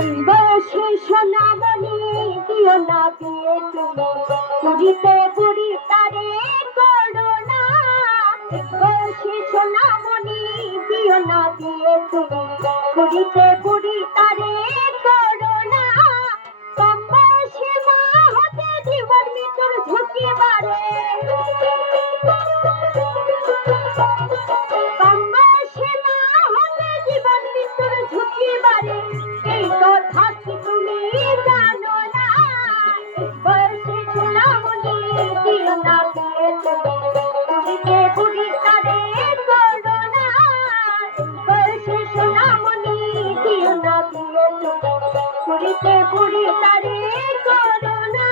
এই বয়সে সোনামণি দিও না বিয়ে তুমি, পুরিতে পুরি তারে করো না। এই বয়সে সোনামণি দিও না বিয়ে তুমি, পুরিতে পুরি তারে করো না। কম বয়সে মা হতে জীবন মৃত্যুর ঝুঁকি বাড়ে, কম বয়সে মা হতে জীবন মৃত্যুর ঝুঁকি বাড়ে। এই কথা কি তুমি জানো না? বয়সে সোনামণি দিও না বিয়ে তুমি, পুরিতে পুরি তারে করো না। বয়সে সোনামণি দিও না বিয়ে তুমি, পুরিতে পুরি তারে করো না।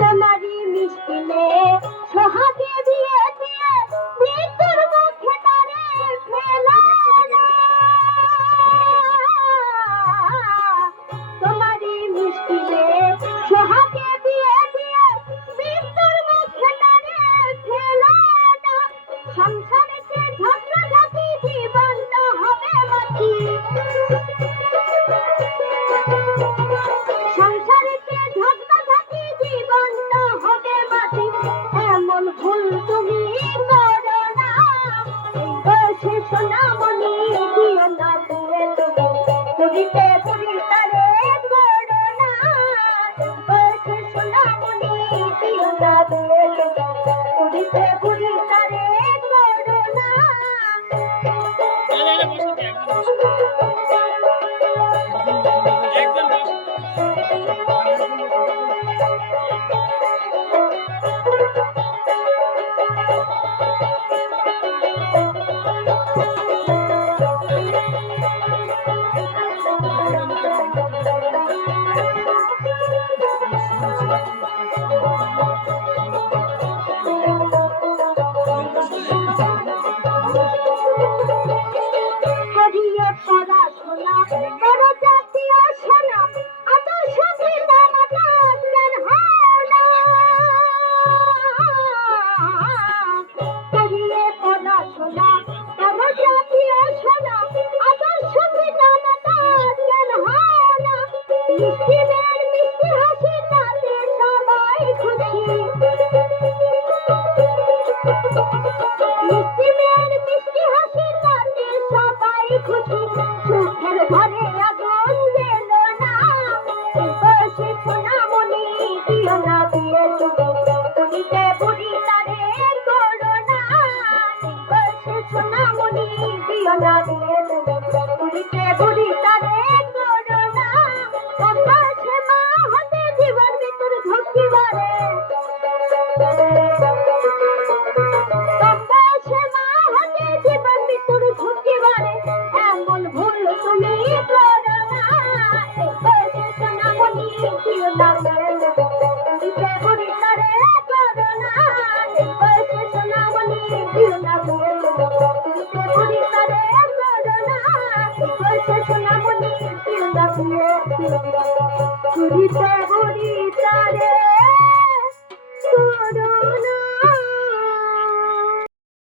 তোমারই মিষ্টি মেয়ে সোহাগে দিয়ে দিয়ে মৃত্যুর মুখে তারে ফেলো না। তোমারই মিষ্টি মেয়ে সোহাগে দিয়ে দিয়ে মৃত্যুর মুখে তারে ফেলো না। সংসারেতে ঝগড়াঝাটি জীবনটা হবে মাটি, সংসারেতে ঝগড়াঝাটি জীবনটা হবে মাটি। এমন ভুল তুমি করো না। এই বয়সে সোনামণি দিও না বিয়ে তুমি, পুরিতে পুরি তারে করো না। এই বয়সে সোনামণি দিও না বিয়ে তুমি, পুরিতে পুরি তারে করো না। করিয়ে পড়াশোনা বড় জাতীয় সোনা, আদর্শ পিতামাতা জ্ঞান হও না। করিয়ে পড়াশোনা বড় জাতীয় সোনা, আদর্শ পিতামাতা জ্ঞান হও না। মিষ্টি মেয়ের মিষ্টি হাসি তাতে সবাই খুশি, মিষ্টি মেয়ের মিষ্টি হাসি তাতে সবাই খুশি। সুখের ঘরে আগুন গেল না। এই বয়সে সোনামণি দিও না বিয়ে তুমি, পুরিতে পুরি তারে করো না। এই বয়সে সোনামণি দিও না বিয়ে তুমি, পুরিতে পুরি তারে করো না। কম বয়সে মা হতে জীবন মৃত্যুর ঝুঁকি বাড়ে, কম বয়সে মা হতে জীবন মৃত্যুর ঝুঁকি বাড়ে। এমন ভুল তুমি করো না। এই বয়সে সোনামণি দিও না বিয়ে তুমি, পুরিতে পুরি তারে করো না। এই বয়সে সোনামণি দিও না বিয়ে তুমি, পুরিতে পুরি তারে করো না। এই বয়সে সোনামণি দিও না বিয়ে তুমি, পুরিতে পুরি তারে